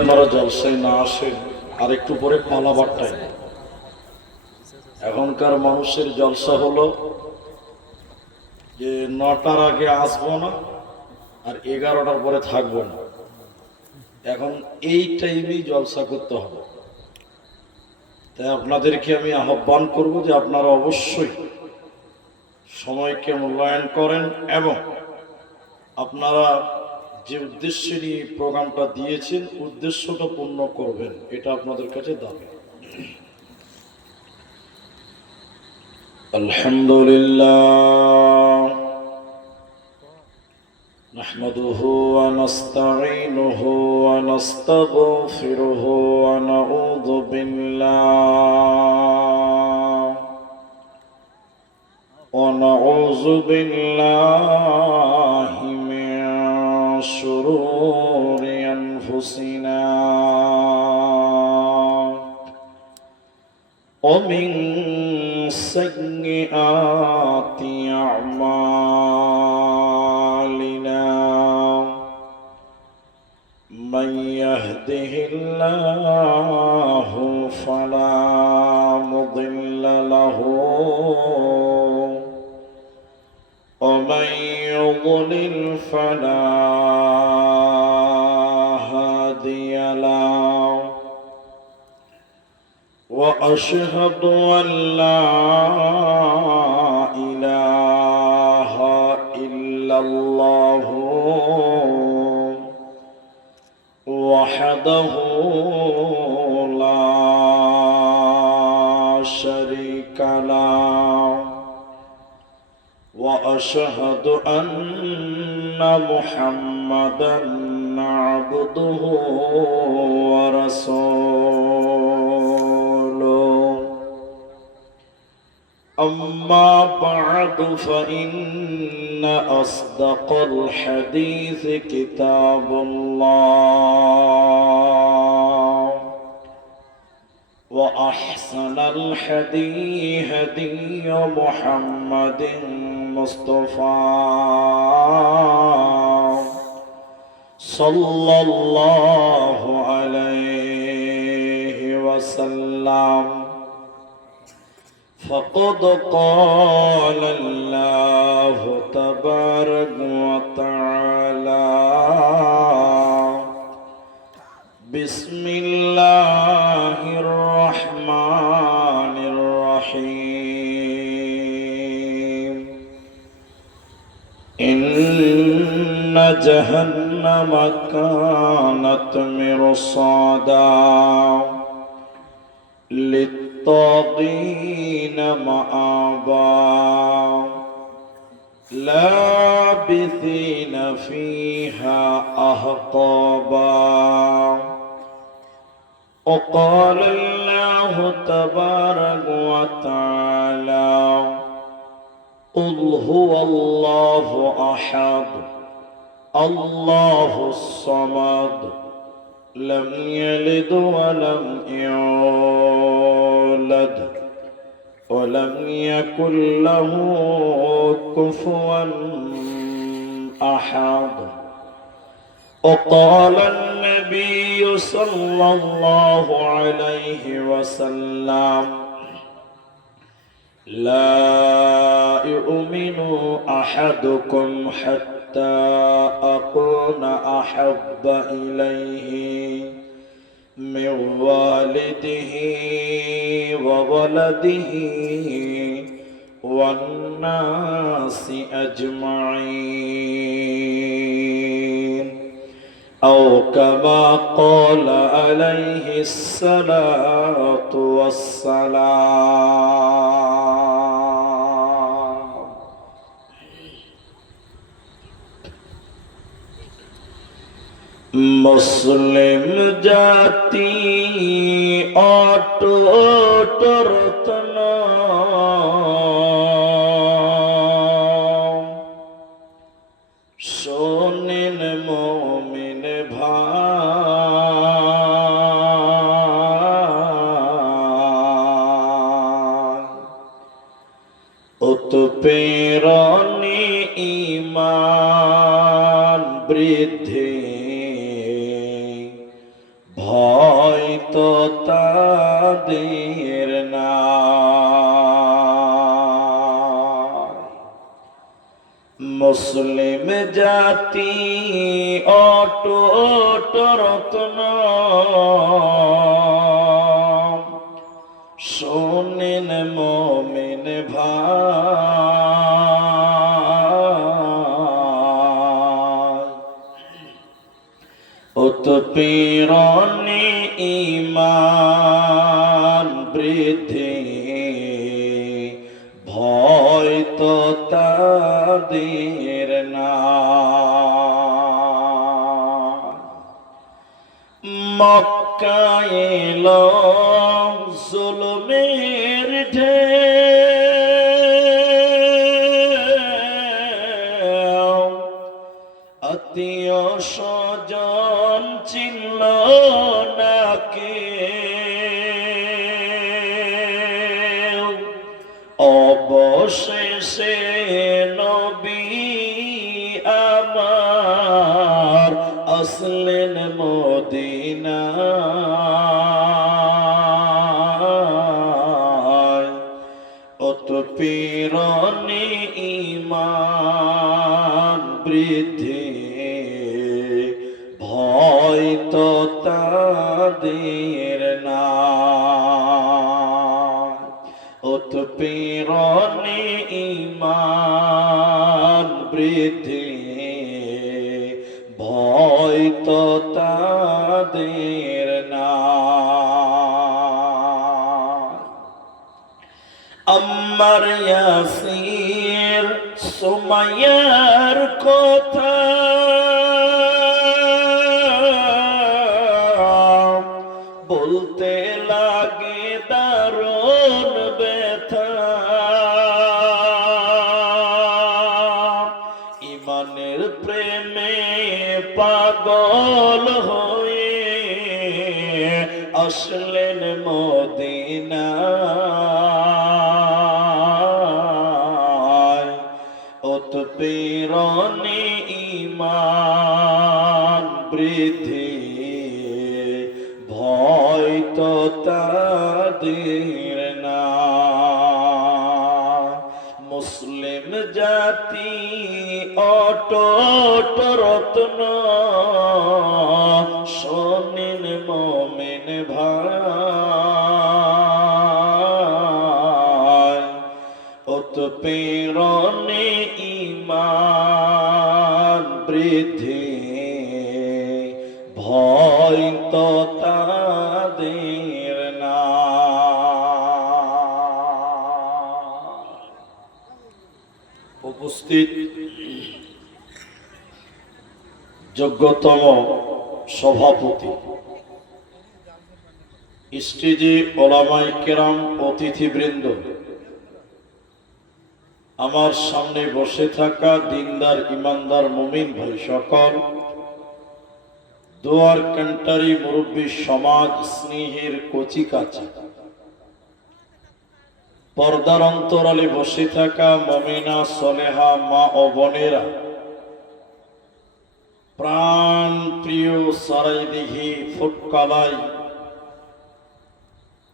আপনারা জলসায় না আসেন আর একটু পরে পালাবারটাই। এখনকার মানুষের জলসা হলো যে 9টার আগে আসবো না আর 11টার পরে থাকবো না। এখন এই টাইমেই জলসা করতে হবে। তাই আপনাদেরকে আমি আহ্বান করব যে আপনারা অবশ্যই সময়কে মূল্যায়ন করেন এবং আপনারা যে উদ্দেশ্যে নিয়ে প্রোগ্রামটা দিয়েছেন উদ্দেশ্যটা পূর্ণ করবেন, এটা আপনাদের কাছে দাবি। আলহামদুলিল্লাহ নাহমাদুহু ওয়া নাস্তাঈনুহু ওয়া নাস্তাগফিরুহু ওয়া নাউযু বিল্লাহি মিন শুরুরি আনফুসিনা ওয়া মিন সাইয়্যাতি আ'মালিনা মান ইয়াহদিহিল্লাহু ফালা মুদিল্লা লাহু ওয়া মান ইউদ্লিল ফালা হাদিয়া লাহু وأشهد أن لا إله إلا الله وحده لا شريك له وأشهد أن محمدا عبده ورسوله أما بعد فإن أصدق الحديث كتاب الله وأحسن الحديث هدي محمد مصطفى صلى الله عليه وسلم فقد قال الله تبارك وتعالى بسم الله الرحمن الرحيم إن جهنم كانت مرصادا للطاغين مآبا لابثين فيها أحقابا وقال الله تبارك وتعالى قل هو الله أحد الله الصمد لم يلد ولم يولد ولم يكن له كفوا أحد وقال النبي صلى الله عليه وسلم لا يؤمن أحدكم حتى أكون أحب إليه من والده وولده والناس أجمعين أو كما قال عليه الصلاة والسلام মুসলিম জাতি অটুট রত্ন শোনেন মুমিন ভাই উৎপীড়নে ঈমান বৃদ্ধি হয়তো তাদের না। মুসলিম জাতি অটুট রত্ন, শোনেন মুমিন ভাই, উৎপীড়নে ঈমান বৃদ্ধি, ভয় তো তাদের না। মক্কায় এলো জুলুমের ঢেউ, আত্মীয় স্বজন চিনল না কেউ, অবশেষে নবী আমার আসলেন মদিনায়, উৎপীড়নে ঈমান বৃদ্ধি, ভয় তো তাদের না। উৎপীড়নে ঈমান বৃদ্ধি, ভয় তো তাদের না। আম্মার ইয়াসির সুমাইয়ার কথা বলতে লাগে দারুণ ব্যথা, ইমানের প্রেমে পাগল হয়ে আসলেন মদিনায়, উৎপীড়নে ঈমান বৃদ্ধি, ভয় তো তাদের না। মুসলিম জাতি অটুট রত্ন, শোনেন মুমিন ভাই, উৎপীড়নে ঈমান বৃদ্ধি, ভয় তো তাদের না। উপস্থিত যোগ্যতম সভাপতি, স্টেজে ওলামায়ে কেরাম, অতিথিবৃন্দ, আমার সামনে বসে থাকা দিনদার ইমানদার মুমিন ভাই সকল, দোয়ার কান্টারি মুরব্বী সমাজ, স্নেহের কচি কাচা, পর্দার অন্তরালে বসে থাকা মুমিনা সলেহা মা ও বোনেরা, প্রাণ প্রিয় সরাইদিঘি, ফুটকালাই,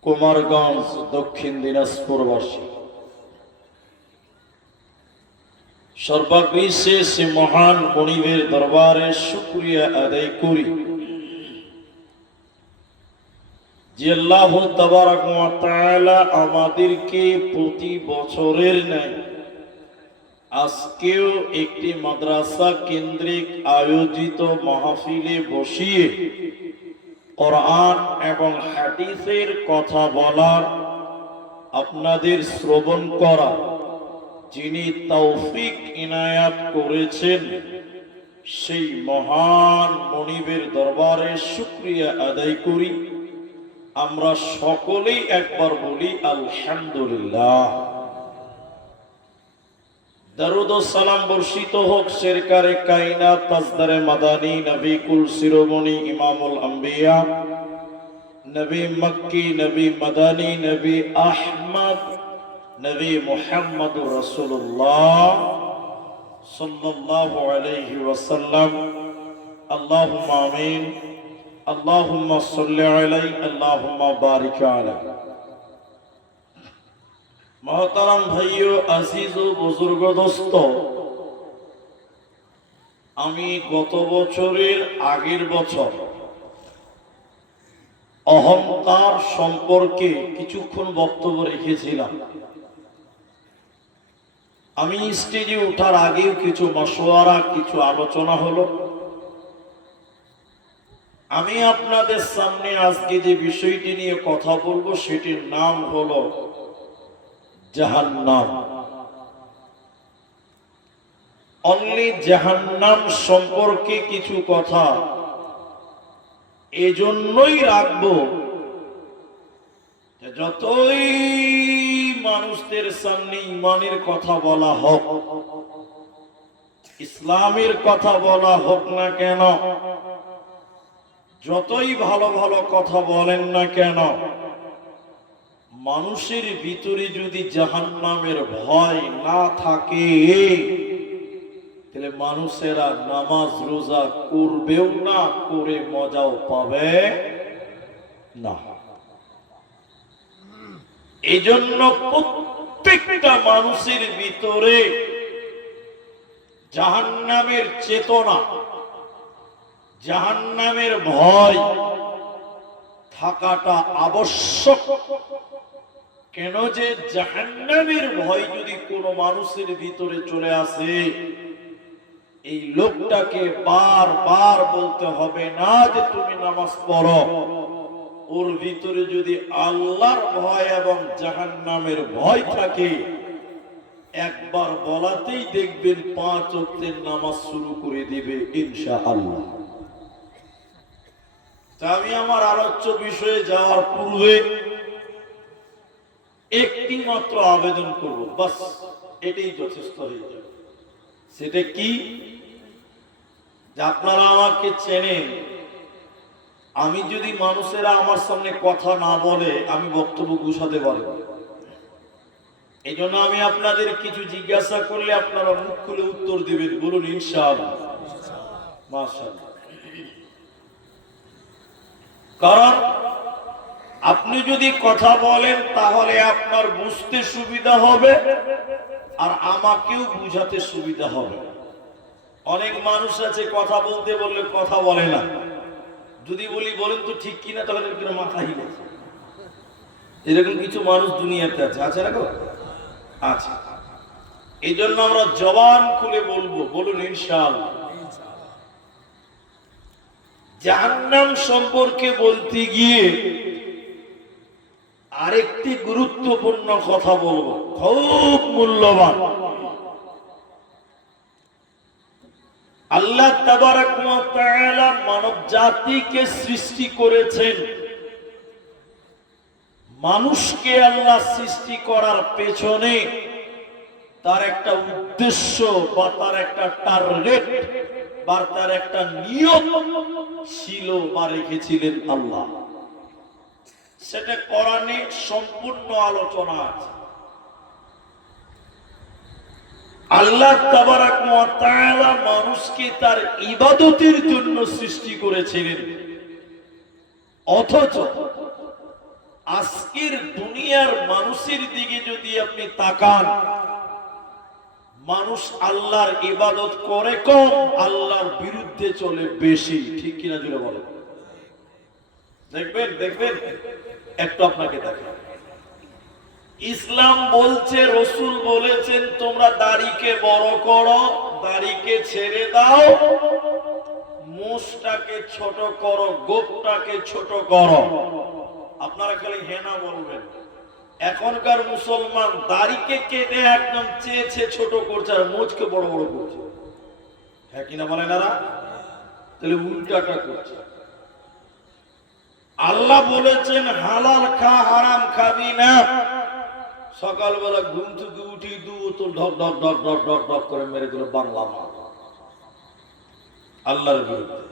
কুমারগঞ্জ, দক্ষিণ দিনাজপুরবাসী, সর্বাগ্রে সে মহান মনিবের দরবারে শুকরিয়া আদায় করি যে আল্লাহ তাবারাক ওয়া তাআলা আমাদেরকে প্রতি বছরের ন্যায় আজকেও একটি মাদ্রাসা কেন্দ্রিক আয়োজিত মাহফিলে বসিয়ে কোরআন এবং হাদিসের কথা বলার, আপনাদের শ্রবণ করা যিনি তৌফিক ইনায়াত করেছেন, সেই মহান মনিবের দরবারে শুকরিয়া আদায় করি। আমরা সকলেই একবার বলি আলহামদুলিল্লাহ। দরুদ ও সালাম বর্ষিত হোক সরকারে কায়নাত, তাজদারে মাদানী, নবী কুল শিরোমণি, ইমামুল আম্বিয়া, নবী মক্কি, নবী মাদানী, নবী আহমদ, নবী মুহাম্মদুর রাসূলুল্লাহ সাল্লাল্লাহু আলাইহি ওয়াসাল্লাম। আল্লাহুম্মা আমিন। আল্লাহুম্মা সাল্লি আলাইহি আল্লাহুম্মা বারিক আলাইহি। মহতারাম ভাইও, আজিজ ও বুজুর্গ দোস্ত, আমি গত বছরের আগের বছর অহংকার সম্পর্কে কিছুক্ষণ বক্তব্য রেখেছিলাম। আমি স্টেজে ওঠার আগেও কিছু মশওয়ারা, কিছু আলোচনা হলো। আমি আপনাদের সামনে আজকে যে বিষয়টি নিয়ে কথা বলবো সেটির নাম হলো জাহান্নাম। অনলি জাহান্নাম সম্পর্কে কিছু কথা এজন্যই রাখবো, যতই মানুষদের সামনে ইমানের কথা বলা হোক, ইসলামের কথা বলা হোক না কেন, যতই ভালো ভালো কথা বলেন না কেন, মানুষের ভিতরে যদি জাহান্নামের ভয় না থাকে, তাহলে মানুষেরা নামাজ রোজা করবেও না, করে মজাও পাবে না। এই জন্য প্রত্যেকটা মানুষের ভিতরে জাহান্নামের চেতনা, জাহান্নামের ভয় থাকাটা আবশ্যক। কেন যে জাহান্নামের ভয় যদি কোনো মানুষের ভিতরে চলে আসে, এই লোকটাকে বারবার বলতে হবে না যে তুমি নামাজ পড়ো। ওর ভিতরে যদি আল্লাহর ভয় এবং জাহান্নামের ভয় থাকে, একবার বলাতেই দেখবেন 5 ওয়াক্তের নামাজ শুরু করে দিবে ইনশাআল্লাহ। আমি আমার আলোচ্য বিষয়ে যাওয়ার পূর্বে একটি মাত্র আবেদন করব, বাস এটাই যথেষ্ট হয়ে যাবে। সেটা কি? যে আপনারা আমাকে চেনেন, আমি যদি মানুষেরা আমার সামনে কথা না বলে আমি বক্তব্য গুছাতে পারি না। এই জন্য আমি আপনাদের কিছু জিজ্ঞাসা করলে আপনারা মুখ খুলে উত্তর দিবেন। বলুন ইনশাআল্লাহ, মাশাআল্লাহ। কারণ আপনি যদি কথা বলেন তাহলে আপনার বুঝতে সুবিধা হবে আর আমাকেও বুঝাতে সুবিধা হবে। অনেক মানুষ আছে কথা বলতে বললে কথা বলে না, যদি বলি বলেন তো ঠিক কিনা, তাহলে মাথা হিলে। এরকম কিছু মানুষ দুনিয়াতে আছে, আছে না? আচ্ছা, এই জন্য আমরা জবান খুলে বলবো। বলুন ইনশাআল্লাহ। জাহান্নাম সম্পর্কে বলতে গিয়ে আরেকটি গুরুত্বপূর্ণ কথা বলবো, খুব মূল্যবান। আল্লাহ তাবারাক ওয়া তাআলা মানব জাতিকে সৃষ্টি করেছেন। মানুষকে আল্লাহ সৃষ্টি করার পেছনে তার একটা উদ্দেশ্য বা তার একটা টার্গেট বা তার একটা নিয়ম ছিল বা রেখেছিলেন আল্লাহ। সেটা কোরআনে সম্পূর্ণ আলোচনা আছে। আল্লাহ তাবারাক ওয়া তাআলা মানুষকে তার ইবাদতের জন্য সৃষ্টি করেছিলেন, অথচ আজকের দুনিয়ার মানুষের দিকে যদি আপনি তাকান, মানুষ আল্লাহর ইবাদত করে কম, আল্লাহর বিরুদ্ধে চলে বেশি। ঠিক কিনা জুড়ে বলেন? দেখবেন দেখবেন একটু আপনাকে দেখেন। ইসলাম বলছে, রসুল বলেছেন তোমরা দাড়িকে বড় করো, দাড়িকে ছেড়ে দাও, মোষটাকে ছোট করো, গোপটাকে ছোট করো। আপনারা খালি হেনা বলবেন। এখনকার মুসলমান দাড়িকে কেটে একদম চেয়েছে ছোট করছে আর মোচকে বড় বড় করছে। হ্যাঁ কিনা বলেন? তাহলে উল্টাটা করছে। আল্লাহ বলেছেন হালাল খা, হারাম খাবি না। সকালবেলা ঘুম থেকে উঠি দু তো ঢক ঢক ঢক ঢক ঢক ঢক করে মেরে দিল বাংলা মা, আল্লাহর বিরুদ্ধে।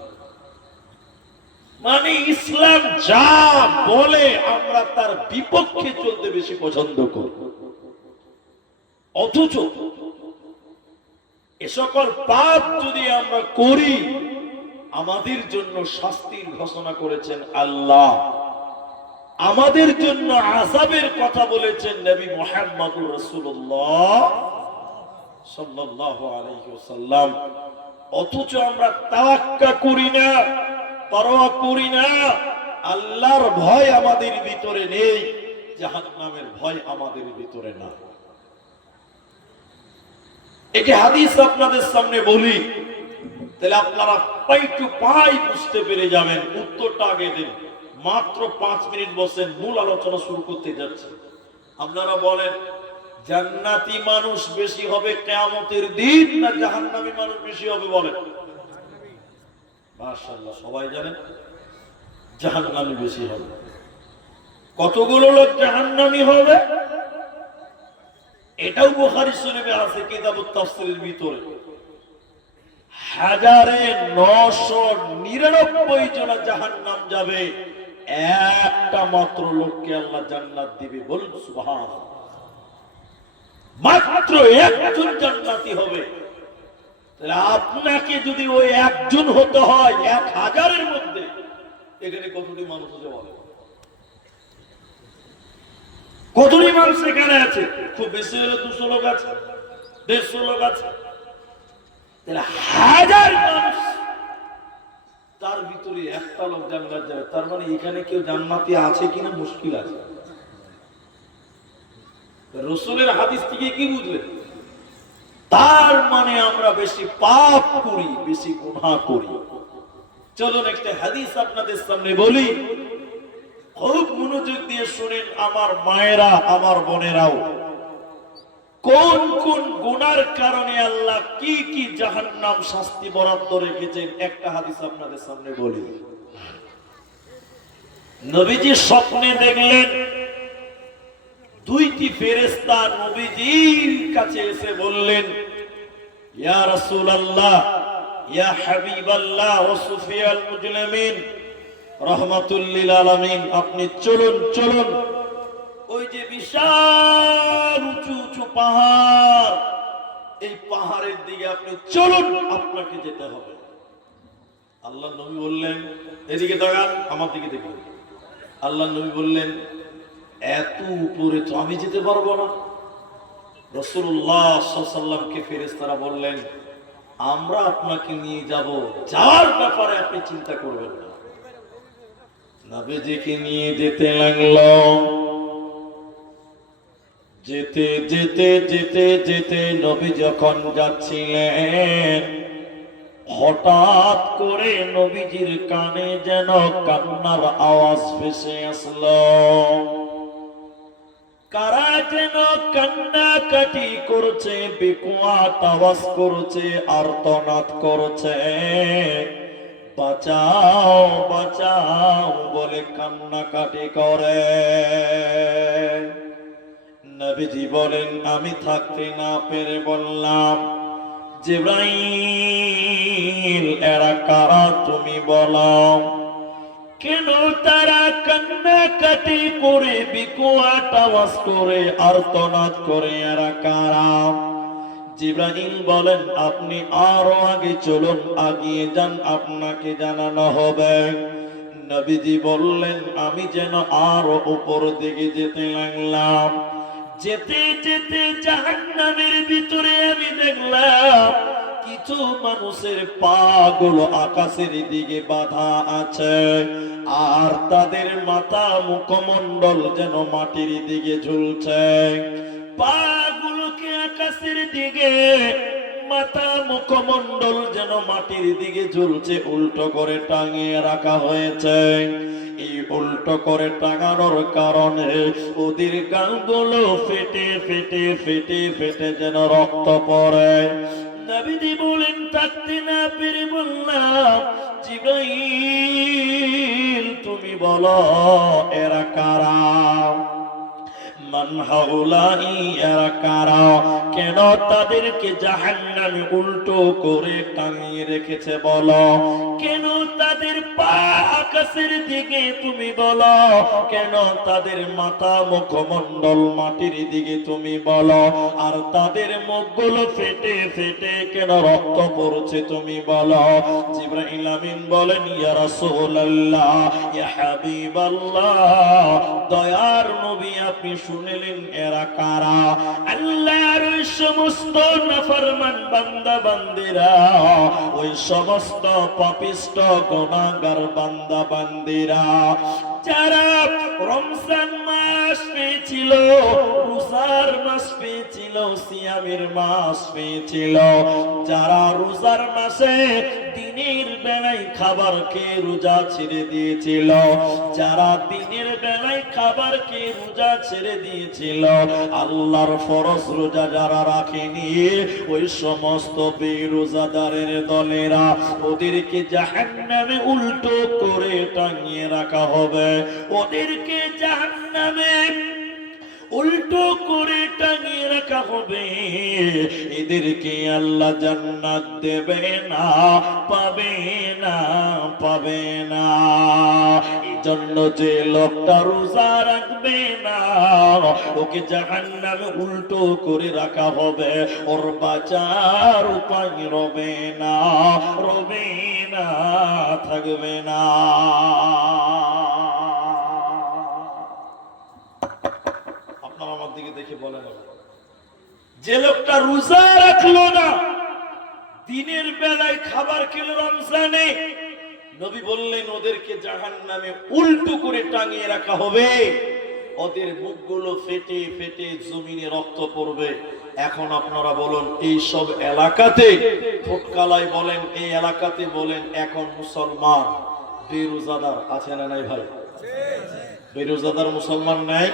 মানে ইসলাম যা বলে আমরা তার বিপক্ষে চলতে বেশি পছন্দ করব, অথচ এ সকল পাপ যদি আমরা করি আমাদের জন্য শাস্তির ঘোষণা করেছেন আল্লাহ, আমাদের জন্য আযাবের কথা বলেছেন নবী মুহাম্মদুর রাসূলুল্লাহ সাল্লাল্লাহু আলাইহি ওয়াসাল্লাম। অথচ আমরা তাওয়াক্কা করি না, পরোয়া করি না। আল্লাহর ভয় আমাদের ভিতরে নেই, জাহান্নামের ভয় আমাদের ভিতরে না। এই যে হাদিস আপনাদের সামনে বলি, তাহলে আপনারা পাই টু পাই বুঝতে পেরে যাবেন। উত্তরটা আগে দিন, মাত্র 5 মিনিট বসেন, মূল আলোচনা শুরু করতে যাচ্ছে। আপনারা বলেন জান্নাতি মানুষ বেশি হবে কিয়ামতের দিন না জাহান্নামী মানুষ বেশি হবে? বলেন। মাশাআল্লাহ, সবাই জানেন জাহান্নামী বেশি হবে। কতগুলো লোক জাহান্নামী হবে এটাও বুখারী শরীফে আছে, কিতাবুত তাফসীরের ভিতরে 1999 জন জাহান্নাম যাবে, একটা মাত্র লোককে আল্লাহ জান্নাত দিবে। বলুন সুবহানাল্লাহ। মাত্র একজন জান্নাতি হবে। তাহলে আপনাকে যদি ওই একজন হতে হয় 1000-এর মধ্যে, এখানে কতটি মানুষ আছে বলেন? কতটি মানুষ এখানে আছে? খুব বেশি হলে 200 লোক আছে, 150 লোক আছে। তাহলে 1000 মানুষ, তার ভিতরে একটা লোক জান্নাত যাবে। তার মানে এখানে কেউ জান্নাতি আছে কিনা মুশকিল আছে। রাসূলের হাদিস থেকে কি বুঝলেন? তার মানে আমরা বেশি পাপ করি, বেশি গুনাহ করি। চলুন একটা হাদিস আপনাদের সামনে বলি, খুব মনোযোগ দিয়ে শুনেন আমার মায়েরা, আমার বোনেরাও। কোন কোন গুনার কারণে আল্লাহ কি কি জাহান্নাম শাস্তি বরাদ্দ রেখেছেন, একটা হাদিস আপনাদের সামনে বলি। নবীজি স্বপ্নে দেখলেন দুইটি ফেরেশতা নবীজির কাছে এসে বললেন, ইয়া রাসূলুল্লাহ, ইয়া হাবিবাল্লাহ ওয়া সুফিয়াল মুজলিমিন রাহমাতুল লিল আলামিন, আপনি চলুন চলুন, ওই যে বিশাল উঁচু উঁচু পাহাড়, এই পাহাড়ের দিকে আপনি চলুন, আপনাকে যেতে হবে। আল্লাহ নবী বললেন, এদিকে তাকান, আমার দিকে দেখুন। আল্লাহ নবী বললেন, এত উপরে তো আমি যেতে পারবো না। রাসূলুল্লাহ সাল্লাল্লাহু আলাইহি ওয়াসাল্লামকে ফেরেশতারা বললেন, আমরা আপনাকে নিয়ে যাব, যাওয়ার ব্যাপারে আপনি চিন্তা করবেন না। নবীজিকে নিয়ে যেতে লাগলো। যেতে যেতে যেতে যেতে নবী যখন যাচ্ছিলেন, হঠাৎ করে নবীজির কানে যেন কান্নার আওয়াজ ভেসে আসলো। কারা যেন কান্নাকাটি করছে, বিকট আওয়াজ করছে, আর্তনাদ করছে, বাঁচাও বাঁচাও বলে কান্নাকাটি করে। নবীজি বলেন, আমি থাকতে না পেরে বললাম, জিবরাইল, এরা কারা তুমি বলো? কেন তারা কান্নাকাটি করে, বিকট আওয়াজ করে, আর্তনাদ করে, এরা কারা? জিবরাইল বলেন, আপনি আরো আগে চলুন, আগিয়ে যান, আপনাকে জানানো হবে। নবীজি বললেন, আমি যেন আরো উপর দিকে যেতে লাগলাম। যেতে যেতে জাহান্নামের ভিতরে আমি দেখলাম কিছু মানুষের পা গুলো আকাশের দিকে বাঁধা আছে, আর তাদের মাথা মুখমণ্ডল যেন মাটির দিকে ঝুলছে। পা গুলোকে আকাশের দিকে, মাথা মুখমণ্ডল যেন মাটির দিকে ঝুলছে, উল্টো করে টাঙিয়ে রাখা হয়েছে। এই উল্টো করে টাঙানোর কারণে ওদের গালগুলো ফেটে ফেটে ফেটে ফেটে যেন রক্ত পড়ে। নবীজি বলেন, থাকতে না পেরে বললাম, জিবরাইল, তুমি বলো এরা কারা? মান হাউলাই, এরা কারা? কেন তাদেরকে জাহান্নামে উল্টো করে টাঙিয়ে রেখেছে বলো? কেন তাদের পা আকাশের দিকে তুমি বলো, কেন তাদের মাথা মুখমণ্ডল মাটির দিকে তুমি বলো, আর তাদের মুখগুলো ফেটে ফেটে কেন রক্ত পড়ছে তুমি বলো। জিবরাইল আমিন বলেন, ইয়া রাসূলুল্লাহ, ইয়া হাবিবাল্লাহ, দয়ার নবী আপনি শুনলেন এরা কারা? আল্লাহর সমস্ত নাফরমান বান্দা বান্দিরা, ওই সমস্ত পাপিষ্ট গুনাহগার বান্দা বান্দিরা যারা রমজান মাস পেয়েছিল, রোজার মাস পেয়েছিল, সিয়ামের মাস পেয়েছিল, যারা রোজার মাসে দিনের বেলায় খাবার খেয়ে রোজা ছেড়ে দিয়েছিল, যারা দিনের বেলায় খাবার খেয়ে রোজা ছেড়ে দিয়েছিল, আল্লাহর ফরজ রোজা যারা রাখেনি, ওই সমস্ত বেরোজাদারের দলেরা, ওদেরকে জাহান্নামে উল্টো করে টাঙিয়ে রাখা হবে, ওদেরকে জাহান্নামে উল্টো করে টাঙিয়ে রাখা হবে। এদেরকে আল্লাহ জান্নাত দেবে না, পাবে না, পাবে না। এজন্য যে লোকটা রোজা রাখবে না, ওকে জাহান্নামে উল্টো করে রাখা হবে, ওর বাঁচার উপায় রবে না, রবে না, থাকবে না। আমার দিকে দেখে বলেন, যে লোকটা রোজা রাখলো না, দিনের বেলায় খাবার খেলো রমজানে, নবী বললেন ওদেরকে জাহান্নামে উল্টো করে টাঙিয়ে রাখা হবে, ওদের মুখগুলো ফেটে ফেটে জমিনে রক্ত পড়বে। এখন আপনারা বলুন, এই সব এলাকাতে, ফটকালায় বলেন, এই এলাকাতে বলেন, এখন মুসলমান বেরোজাদার আছে না নাই ভাই? বেরোজাদার মুসলমান নাই?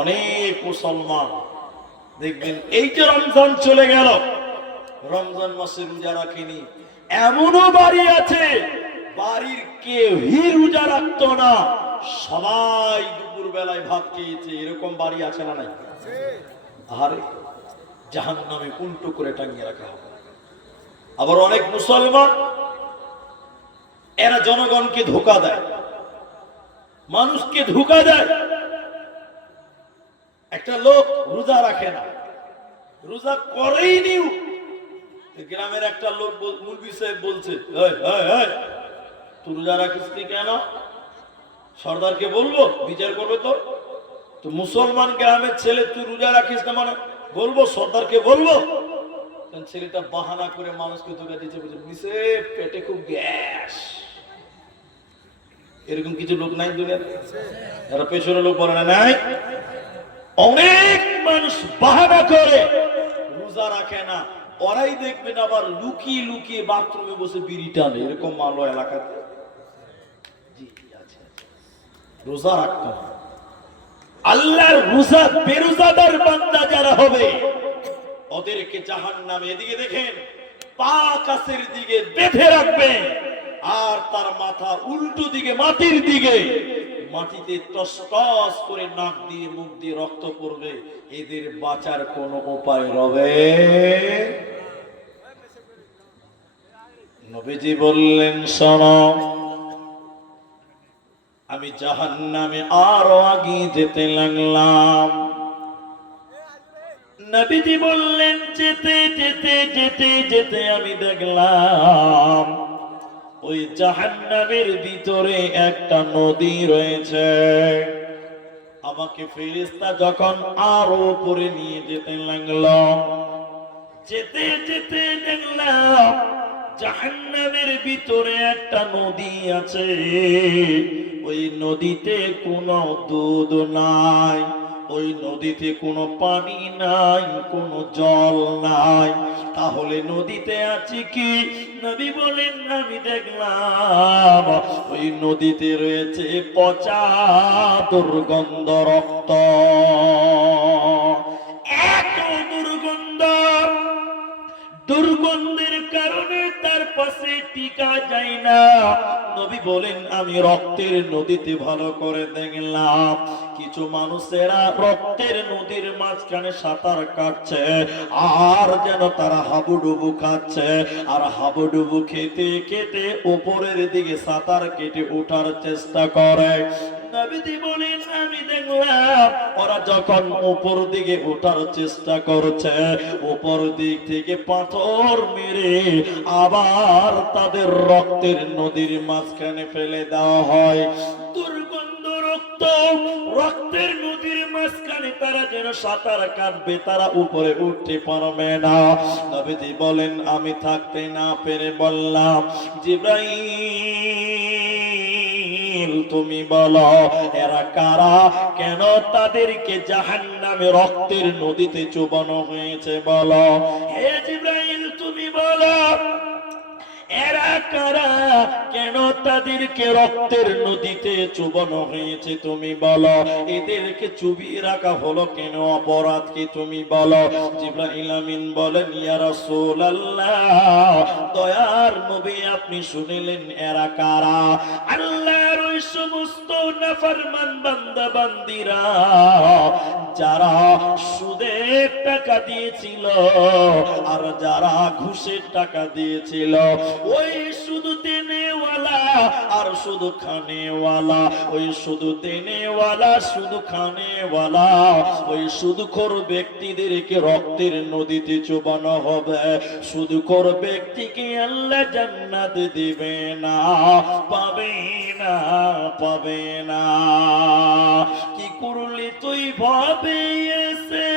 অনেক মুসলমান দেখবেন এই যে রমজান চলে গেল, রমজান মাসে রোজা রাখেনি, এমনও বাড়ি আছে বাড়ির কেউই রোজা রাখতো না, সবাই দুপুর বেলায় ভাত খেয়েছে, এরকম বাড়ি আছে না নাই? আরে জাহান্নামে উল্টো করে টাঙিয়ে রাখা হবে। আবার অনেক মুসলমান এরা জনগণকে ধোঁকা দেয়, মানুষকে ধোঁকা দেয়। একটা লোক রোজা রাখে না, রোজা করেই নিউ, গ্রামের একটা লোক মুলবি সাহেব বলছে, তুই রোজা রাখিস নি কেন? সর্দারকে বলবো, বিচার করবে তো। তো মুসলমান গ্রামের ছেলে তুই রোজা রাখিস না মানে বলবো, সর্দারকে বলবো। ছেলেটা বাহানা করে মানুষকে ধোকা দিচ্ছে, বলছে পেটে খুব গ্যাস। এরকম কিছু লোক নাই দুনিয়াতে? যারা পেছনে লোক বলে না নাই? অনেক মানুষ বাহানা করে রোজা রাখে না, ওরাই দেখবেন আবার লুকিয়ে লুকিয়ে বাথরুমে বসে বিড়ি টানে, এরকম মালো এলাকাতে। রোজা রাখতে না, আল্লাহর রোজা বেরোজাদার বান্দা যারা হবে, ওদেরকে জাহান্নামে, এদিকে দেখেন, পা কাছের দিকে বেঁধে রাখবে, আর তার মাথা উল্টো দিকে মাটির দিকে, মাটিতে টস টস করে নাক দিয়ে মুখ দিয়ে রক্ত পড়বে। এদের বাঁচার কোনো উপায় রবে? নবীজি বললেন, শোনো, আমি জাহান্নামে আরো আগে যেতে লাগলাম। নবীজি বললেন, যেতে যেতে যেতে যেতে আমি দেখলাম ওই জাহান্নামের ভিতরে একটা নদী রয়েছে। আমাকে ফেরেশতা যখন আরো উপরে নিয়ে যেতে লাগলো, যেতে যেতে দেখলাম জাহান্নামের ভিতরে একটা নদী আছে। ওই নদীতে কোনো দুধ নাই, ওই নদীতে কোনো পানি নাই, কোনো জল নাই। তাহলে নদীতে আছে কি? নবী বলেন, আমি দেখলাম ওই নদীতে রয়েছে পচা দুর্গন্ধ রক্ত। এত দুর্গন্ধ, দুর্গন্ধের কারণে তার পাশে টিকা যায় না। নবী বলেন আমি রক্তের নদীতে ভালো করে দেখলাম কিছু মানুষেরা রক্তের নদীর মাঝখানে সাঁতার কাটছে আর যেন তারা হাবুডুবু খাচ্ছে আর হাবুডুবু খেতে খেতে উপরের দিকে সাঁতার কেটে ওঠার চেষ্টা করে। নবীজি বলেন আমি দেখলাম ওরা যখন উপর দিকে ওঠার চেষ্টা করছে উপর দিক থেকে পাথর মেরে আবার তাদের রক্তের নদীর মাঝখানে ফেলে দেওয়া হয়। দুর্গন্ধ রক্ত রক্তের নদীর মাঝখানে তারা যেন সাঁতার কাটবে তারা উপরে উঠতে পারবে না। নবীজি বলেন আমি থাকতে না পেরে বললাম জিবরাইল তুমি বলো এরা কারা, কেন তাদেরকে জাহান্নামে রক্তের নদীতে চুবানো হয়েছে বলো। হে জিবরাইল তুমি বলো এরা কারা, কেন তাদেরকে রক্তের নদীতে চুবানো হয়েছে তুমি বলো। এদেরকে চুবিয়ে রাখা হলো কেন, অপরাধ কি তুমি বলো। জিবরাইল আমিন বলেন ইয়া রাসূলুল্লাহ দয়ার নবী আপনি শুনিলেন এরা কারা। আল্লাহর ওই সমস্ত নাফরমান বান্দা বান্দিরা যারা সুদের টাকা দিয়েছিল আর যারা ঘুষের টাকা দিয়েছিল, ওই শুধু দেনেওয়ালা আর শুধু খানেওয়ালা, ওই শুধু দেনেওয়ালা শুধু খানেওয়ালা, ওই সুদখোর ব্যক্তিদেরকে রক্তের নদীতে চুবানো হবে। সুদখোর ব্যক্তিকে আল্লাহ জান্নাত দিবে না, পাবে না, পাবে না। কি করলি তুই ভাবে এসে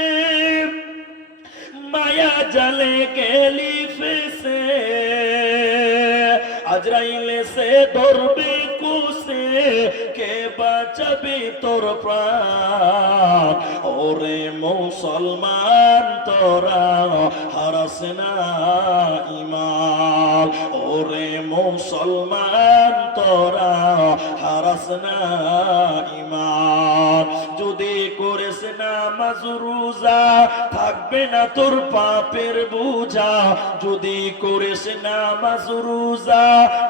মায়া জালে গেলি ফেসে, আজরাইলে সে ধরবে কুসে কে বাঁচাবে তোর প্রাণ। ওরে মুসলমান তোরা হারাস না ঈমান, ওরে মুসলমান তোরা হারাস না ঈমান। যদি করিস নামাজ রোজা থাকবে না তোর পাপের বোঝা, যদি করিস নামাজ রোজা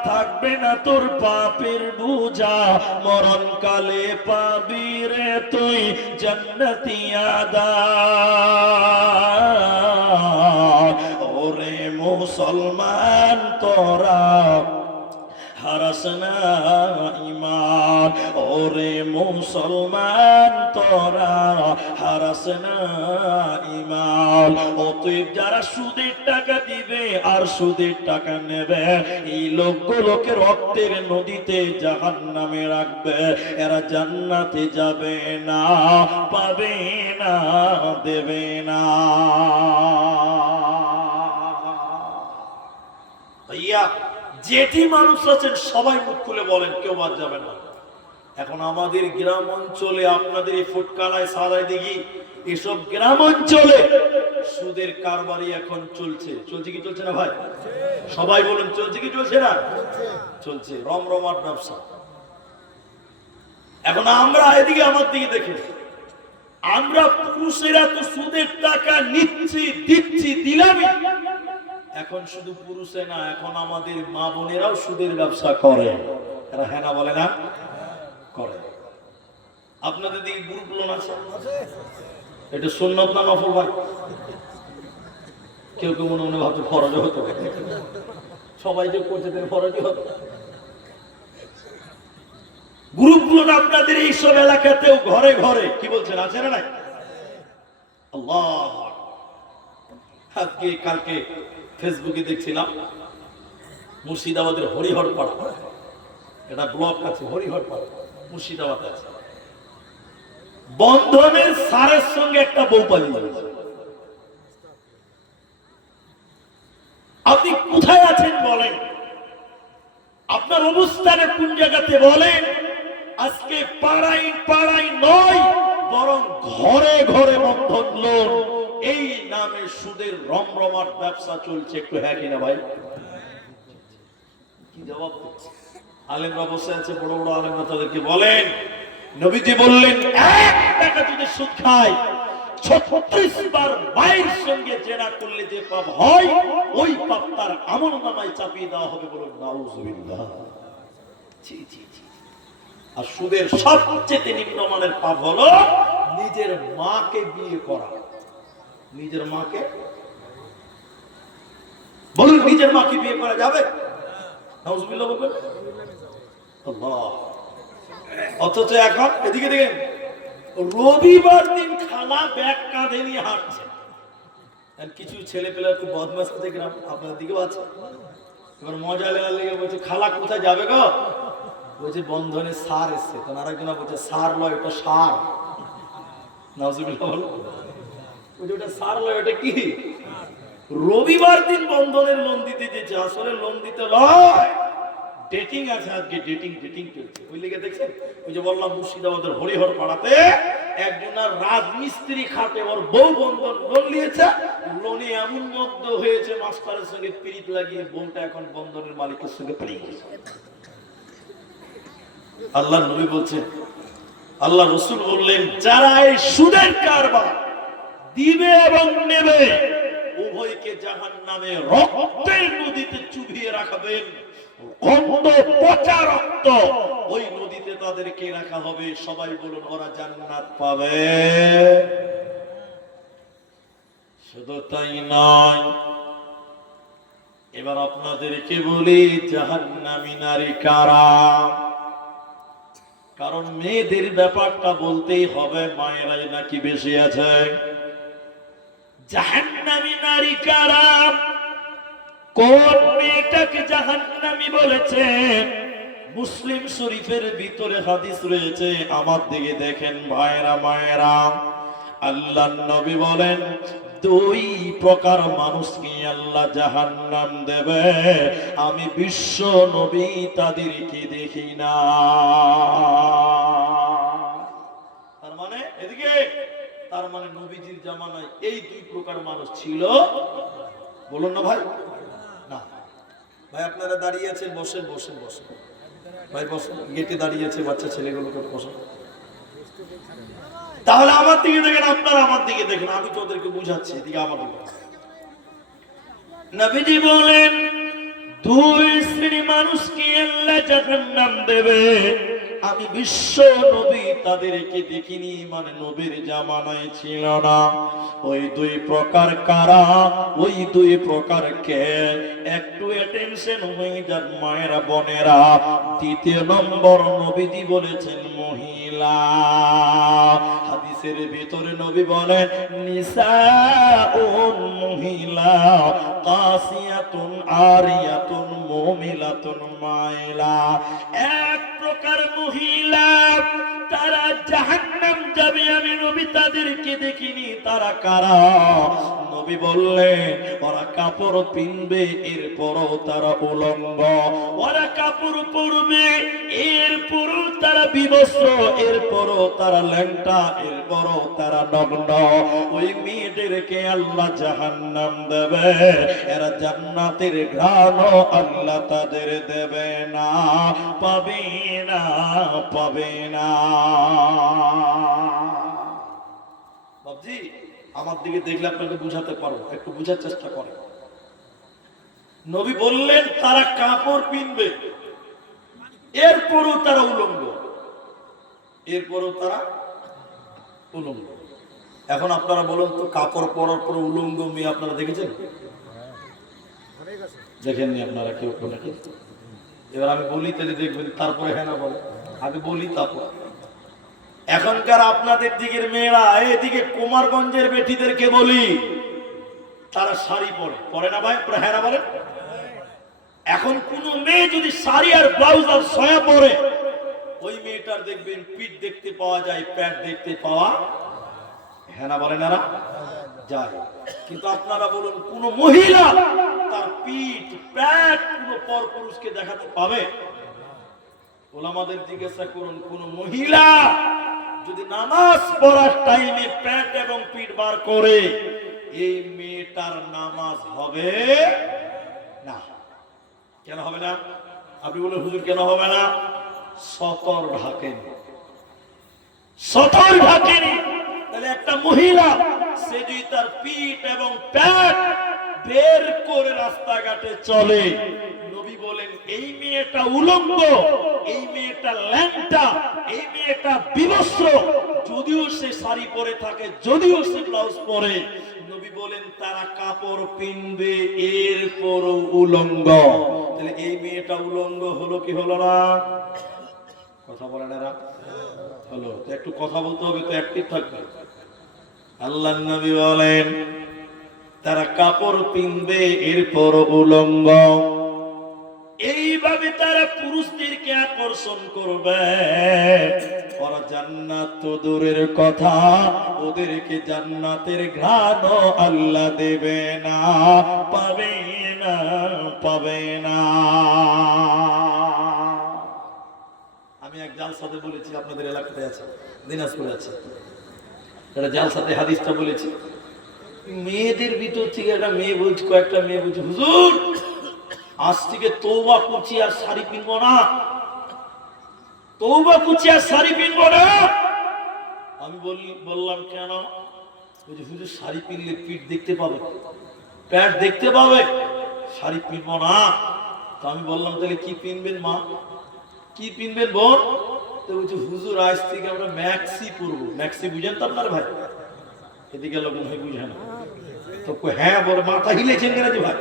থাকবে না তোর পাপের বোঝা। মরণকালে পাবি রে তুই জান্নাতি আদার। ওরে মুসলমান তোরা হারাস না ঈমান, ওরে মুসলমান তোরা হারাস না ঈমান। অতএব যারা সুদের টাকা দিবে আর সুদের টাকা নেবে এই লোকগুলোকে রক্তের নদীতে জাহান্নামে রাখবে, এরা জান্নাতে যাবে না, পাবে না, দেবে না। ভাইয়া যেটি মানুষ আছেন সবাই মুখ খুলে বলেন, কেউ বাদ যাবে না। এখন আমাদের গ্রাম অঞ্চলে আপনাদের এই ফুটকালায় সাদায় দিঘি এসব গ্রাম অঞ্চলে সুদের কারবারি এখন চলছে। চলছে কি চলছে না ভাই? সবাই বলেন চলছে কি চলছে না? চলছে রমরমার ব্যবসা। এখন আমরা এদিকে আমার দিকে দেখে আমরা পুরুষেরা তো সুদের টাকা নিচ্ছি, দিচ্ছি, দিলামই। এখন শুধু পুরুষে না, এখন আমাদের মা বোনেরাও সুদের ব্যবসা করে। এরা হ্যাঁ না বলে না? করে। আপনাদের দিকে গ্রুপ লোন আছে? এটা সুন্নত না নফল ভাই? কেউ কেউ মনে মনে ভাবছে ফরজ হতো, সবাই যে করছে ফরজই হতো। গ্রুপ লোন আপনাদের এইসব এলাকাতেও ঘরে ঘরে কি বলছেন আছে না নাই? আল্লাহ, আজকে কালকে ফেসবুকে দেখছিলাম মুর্শিদাবাদের হরিহর পাড়া, এটা ব্লক আছে হরিহর পাড়া মুর্শিদাবাদে আছে, বন্ধনের সারের সঙ্গে একটা বউ পালিয়ে গেছে। আপনি কোথায় আছেন বলেন, আপনার অবস্থানে কোন জায়গাতে বলেন। আজকে পাড়ায় পাড়ায় নয় বরং ঘরে ঘরে বন্ধন লোন এই নামে সুদের রমরমাট ব্যবসা চলছে। একটু হ্যাঁ কিনা ভাই? কি জবাব দিচ্ছে? আলেমরা বসে আছে, বড় বড় আলেমরা তাদেরকে বলেন, নবীজি বললেন 1 টাকা যদি সুদ খায় 36 বার মায়ের সঙ্গে জেনা করলে যে পাপ হয় ওই পাপ তার আমলনামায় চাপিয়ে দেওয়া হবে, বলুন নাউজুবিল্লাহ। জি জি জি। আর সুদের সবচেয়ে নিম্নমানের পাপ হলো নিজের মাকে বিয়ে করা। নিজের মাকে, বলুন নিজের মাকে বিয়ে করা যাবে? নাউজুবিল্লাহ বলবেন। আল্লাহ। অথচ এখন এদিকে দেখেন, রবিবার দিন খালা ব্যাগ কাঁধে নিয়ে হাঁটছে। কিছু ছেলে পেলে খুব বদমাশ আছে গ্রাম, আপনাদের দিকেও আছে। এবার মজা লেগে বলছে, খালা কোথায় যাবে গো? বলছে বন্ধনে সার এসছে। তখন আরেকজন বলছে সার লয়, ওটা সার। নাউজুবিল্লাহ বলো। বলছে ওটা সার লয়, ওটা কি? রবিবার দিন বন্ধনের লোন দিতে যেছে, আসলে লোন দিতে লয়, ডেটিং আছে আজকে, ডেটিং চলছে। ওই লিগে দেখছেন, ওই যে বললাম মুর্শিদাবাদের হরিহর পাড়াতে একজন রাজমিস্ত্রি খাটে, ওর বউ বন্ধন লোন নিয়েছে, লোনে এমন মগ্ন হয়েছে মাস্টারের সঙ্গে পিরিত লাগিয়ে, বউটা এখন বন্ধনের মালিকের সঙ্গে পালিয়ে গেছে। আল্লাহ নবী বলছেন, আল্লাহ রসুল বললেন, যারা এই সুদের কারবার দিবে এবং নেবে উভয়কে জাহান্নামে রক্তের নদীতে চুবিয়ে রাখবেন। গন্ধ পচা রক্ত ওই নদীতে তাদেরকে রাখা হবে। সবাই বলুন ওরা জান্নাত পাবে। শুধু তাই নয়, এবার আপনাদেরকে বলি জাহান্নামী নারী কারা। কারণ মেয়েদের ব্যাপারটা বলতেই হবে, মায়েরাই নাকি বেশি আছে। জাহান্নামী নারী কারা? কোন মেয়েটাকে জাহান্নামী বলেছেন? মুসলিম শরীফের ভিতরে হাদিস রয়েছে, আমার দিকে দেখেন ভাইরা মায়েরা। আল্লাহর নবী বলেন, দুই প্রকার মানুষকে আল্লাহ জাহান্নাম দেবে, আমি বিশ্ব নবী তাদেরকে দেখি না। তার মানে এদিকে, তার মানে নবীজির জামানায় এই দুই প্রকার মানুষ ছিল, বলুন না ভাই? না ভাই, আপনারা দাঁড়িয়ে আছেন, বসেন বসেন বসেন ভাই, বসেন। গেটে দাঁড়িয়ে আছে বাচ্চা ছেলেগুলোকে, বসেন। তাহলে আমার দিকে দেখেন, আপনারা আমার দিকে দেখেন, আমি তো ওদেরকে বুঝাচ্ছি, এদিকে আমার দিকে। নবীজি বলেন, দুই শ্রেণী মানুষকে আল্লাহ জাহান্নাম দেবে, আমি বিশ্ব নবী তাদেরকে দেখিনি, মানে নবীর জামানায় ছিল না। ওই দুই প্রকার কারা? ওই দুই প্রকার কে? একটু অ্যাটেনশন হয়ে যান মায়েরা বোনেরা। দ্বিতীয় নম্বর নবীজি বলেছেন মহিলা। হাদিসের ভিতরে নবী বলেন, নিসাউন মহিলা, কাসিয়াতুন আরিয়াতুন মুমিলাতুন মাইলা। এক প্রকার মহিলা, তারা জাহান্নাম যাবে, আমি নবী তাদেরকে দেখিনি। তারা কারা? নবী বললেন, ওরা কাপড় পিনবে, এরপরও তারা উলঙ্গ। ওরা কাপড় পরবে, এরপরও তারা বিবস্ত্র, এরপরও তারা ল্যাংটা, এরপরও তারা নগ্ন। ওই মেয়েদেরকে আল্লাহ জাহান্নাম দেবে, এরা জান্নাতের ঘ্রাণও আল্লাহ তাদের দেবে না, পাবে না, পাবে না। বাবজি, আমার দিকে দেখলে আপনাকে বুঝাতে পারবো, একটু বুঝার চেষ্টা করেন। নবী বললেন তারা কাপড় পিনবে, এরপরও তারা উলঙ্গ, এরপরও তারা উলঙ্গ। এখন আপনারা বলুন তো, কাপড় পরার পর উলঙ্গ মেয়ে আপনারা দেখেছেন? দেখেননি আপনারা কেউ নাকি? এবার আমি বলি তাহলে দেখবেন, তারপরে হ্যাঁ না বলে, আগে বলি তারপর। এখনকার আপনাদের দিকের মেয়েরা, এদিকে কুমারগঞ্জের বেটিদেরকে বলি, তারা শাড়ি পরে, পরে না ভাই? হ্যাঁ না বলে? এখন কোন মেয়ে যদি শাড়ি আর ব্লাউজ আর সয়া পরে, ওই মেয়েটার দেখবেন পিঠ দেখতে পাওয়া যায়, প্যান্ট দেখতে পাওয়া, হ্যাঁ না বলেন এরা? যায়। কিন্তু আপনারা বলুন, কোন মহিলা তার পিঠ প্যান্ট কোন পর পুরুষকে দেখাতে পাবে? ওলামাদের জিজ্ঞাসা করুন, কোন মহিলা যদি নামাজ পড়ার টাইমে প্যান্ট এবং পিঠ বার করে, এই মেয়েটার নামাজ হবে না। কেন হবে না? আপনি বলে হুজুর কেন হবে না? সতর ঢাকেনি, সতর ঢাকেনি। তাহলে একটা মহিলা সে যদি তার পিঠ এবং পেট বের করে রাস্তাঘাটে চলে, নবী বলেন এই মেয়েটা উলঙ্গ, এই মেয়েটা ল্যাংটা, এই মেয়েটা বিবস্ত্র। যদিও সে শাড়ি পরে থাকে, যদিও সে ব্লাউজ পরে, নবী বলেন তারা কাপড় পিনবে এরপরও উলঙ্গ। তাহলে এই মেয়েটা উলঙ্গ হলো কি হলো না? কথা বলেন এরা, হলো। তো একটু কথা বলতে হবে, তো অ্যাক্টিভ থাকবে। আল্লাহর নবী বলেন তারা কাপড় পিনবে এরপর উলঙ্গ। এইভাবে তারা পুরুষদেরকে আকর্ষণ করবে। ওরা জান্নাত তো দূরের কথা, ওদেরকে জান্নাতের ঘ্রাণও আল্লাহ দেবে না, পাবে না, পাবে না। আমি এক জালসাতে বলেছি, আপনাদের এলাকাতে আছে, দিনাজপুরে আছে, একটা জালসাতে হাদিসটা বলেছি। মেয়েদের ভিতর থেকে একটা মেয়ে বলছে, কয়েকটা মেয়ে বলছে, হুজুর আজ থেকে তওবা করছি আর শাড়ি পিনবো না, তওবা করছি আর শাড়ি পিনবো না। আমি বললাম কেন? বলছে হুজুর শাড়ি পিনলে পিঠ দেখতে পাবে, পেট দেখতে পাবে, শাড়ি পিনবো না। তো আমি বললাম তাহলে কি পিনবেন মা, কি পিনবেন বোন? তো বলছে হুজুর আজ থেকে আমরা ম্যাক্সি পরবো। ম্যাক্সি বুঝেন তো আপনার ভাই? এদিকে লোক মনে হয় বুঝে না। তো হ্যাঁ বলে, মাথা হিলেছেন কেন যে ভাই?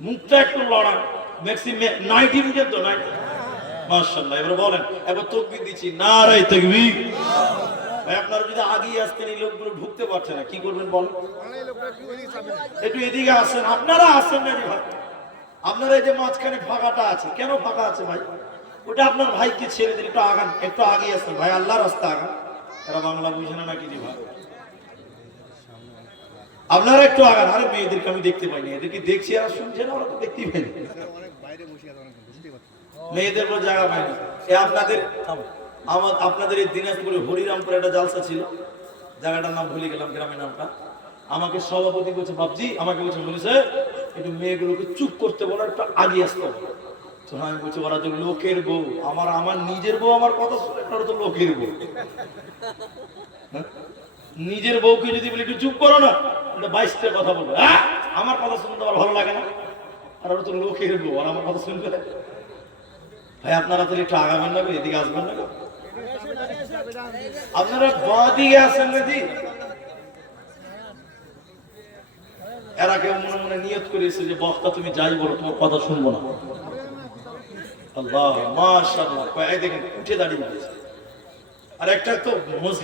মুখটা একটু লড়ান। ম্যাক্সি নাইটি বুঝেন তো? নাইটি, মাশাআল্লাহ। এবারে বলেন, এবার তাকবীর দিচ্ছি, নারায়ে তাকবীর। ভাই আপনারা যদি আগেই আসতেন, এই লোকগুলো ঢুকতে পারছে না, কি করবেন বলেন? একটু এদিকে আসেন, আপনারা আসেন না ভাই। আপনারা এই যে মাঝখানে ফাঁকাটা আছে, কেন ফাঁকা আছে ভাই? ওটা আপনার ভাইকে ছেড়ে দিন, একটু আগান, একটু আগে আসেন ভাই, আল্লাহর রাস্তা আগান। এরা বাংলা বুঝে না নাকি ভাই? আপনারা একটু আগান। আরে মেয়েদেরকে আমি দেখতে পাইনি, এদেরকে দেখছি আর শুনছে না, ওরা তো দেখতেই পাইনি। মেয়েদের কোনো জায়গা পাইনি। আপনাদের এই দিনাজপুরে হরিরামপুরে একটা জালসা ছিল, জায়গাটার নাম ভুলে গেলাম, গ্রামের নামটা। আমাকে সভাপতি বলছে, বাবজি আমাকে বলছে, বলেছে একটু মেয়েগুলোকে চুপ করতে বলো, একটু আগে আসতে হবে। তো আমি বলছি ওরা তো লোকের বউ, আমার নিজের বউ আমার কথা শুনে, ওরা তো লোকের বউ। নিজের বউকে যদি বলি একটু চুপ করো না, 22টা কথা বলবো, হ্যাঁ আমার কথা শুনতে আমার ভালো লাগে না, আর ওরা তো লোকের বউ, আর আমার কথা শুনবে। ভাই আপনারা তাহলে একটু আগাবেন না, এদিকে আসবেন না, আপনারা বাঁ দিকে আসেন না জি। এরা কেউ মনে মনে নিয়ত করেছে যে বক্তা তুমি যাই বলো, তোমার কথা শুনবো না। আল্লাহ মাশাআল্লাহ, এই দেখেন উঠে দাঁড়িয়ে গেছে। আর একটা তো মুসলিম